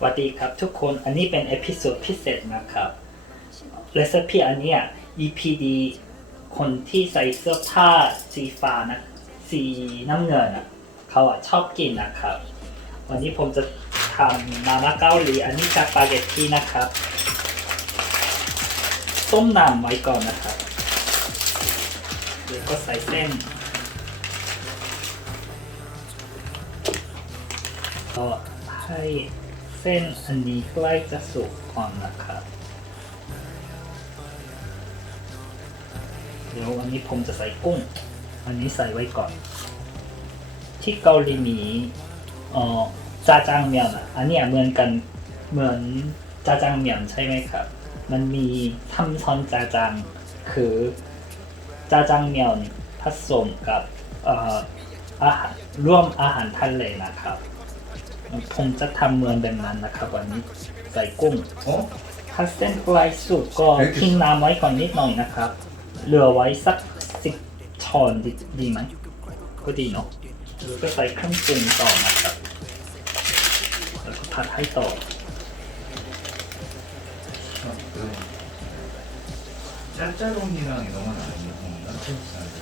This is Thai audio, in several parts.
สวัสดีครับทุกคนอันนี้เป็นเอพิโซดพิเศษนะครับเรซิปีอันนี้ EPD คนที่ใส่เสื้อผ้าสีฟ้านะสีน้ำเงินอะเขาอะชอบกินนะครับ วันนี้ผมจะทำมาม่าเกาหลีอันนี้สปาเกตตีนะครับต้มน้ำไว้ก่อนนะครับเดี๋ยวก็ใส่เส้นก็ให้ ส้นอันนี้ใกล้จะสุกก่อนนะครับ เดี๋ยววันนี้ผมจะใส่กุ้ง อันนี้ใส่ไว้ก่อน ที่เกาหลีมีเอ่อจาจางเมียนอะ อันนี้เหมือนกัน เหมือนจาจางเมียนใช่ไหมครับ มันมีทำซ้อนจาจางคือจาจางเมียนผสมกับเอ่ออาหารร่วมอาหารทะเลนะครับ ผมจะทำเหมือนแบบนั้นนะครับ วันนี้ใส่กุ้ง 어? ถ้าเส้นใกล้สุกก็ทิ้งน้ำไว้ก่อนนิดหน่อยนะครับ เหลือไว้สักสิบช้อนดีดีไหมก็ดีเนาะแล้วก็ใส่เครื่องปรุงต่อนะครับ แล้วก็ผัดให้ต่อ 짤짤롱이랑 이런 건 아니고 한국 사람들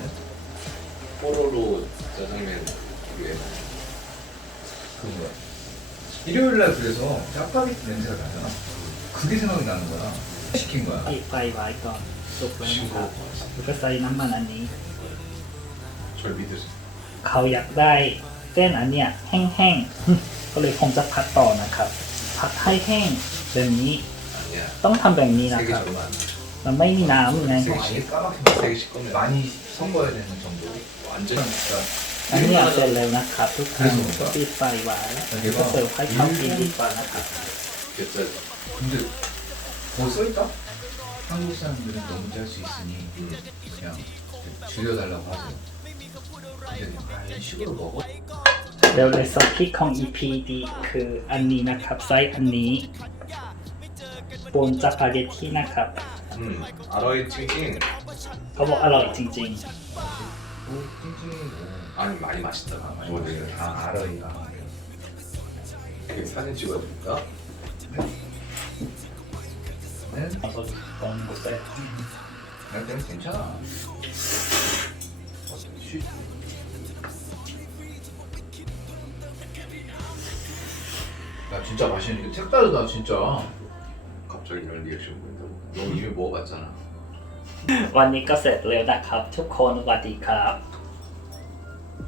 뽀로로 짜장면 위에 그거야. 일요일 날 그래서 짜파게티 냄새가 나잖아. 그게 생각이 나는 거야. 시킨 거야. ปิดไฟไว้ก่อนสุกแล้วนะครับ 싱거워 แล้วก็ใส่น้ำมันอันนี้ 절 믿으세요 เขาอยากได้เส้นอันเนี้ยแห้งๆ ก็เลยผมจะผัดต่อนะครับ ผัดให้แห้งแบบนี้ 아니야 ต้องทำแบบนี้นะ 세개 ครับ 정도만 มันไม่มีน้ำไง 형 아예 까맣게 되게 시꺼매 많이 섞어야 되는 정도. 완전 그러니까 อันเนี้ยเสร็จแล้วนะครับทุกคน 그래서 뭔가? ปิดไฟไว้แล้วก็เสิร์ฟให้เขากินดีกว่านะครับ 겹짜 근데 뭐 써있다? 한국 사람들은 너무 짤 수 있으니 그냥 줄여달라고 하세요. 근데 아, 이 식으로 먹어? เดี๋ยวเลยซอสพริกของ EPD คืออันนี้นะครับไซส์อันนี้ปนสปาเกตตี้นะครับ 음 아로이 찡찡 เขาบอกอร่อยจริง 뭐 찜질이 아니 많이 맛있잖아. 뭐든 다 알아요. 아, 네. 이렇게 사진 찍어줄까? 네? 네? 가서 먹는 것도 난 그냥 괜찮아. 쉬- 나 진짜 맛있는 게 색다르다 진짜. 갑자기 이런 리액션 보인다고. 너 이미 먹어봤잖아. วันนี้ก็เสร็จแล้วนะครับ ทุกคนสวัสดีครับ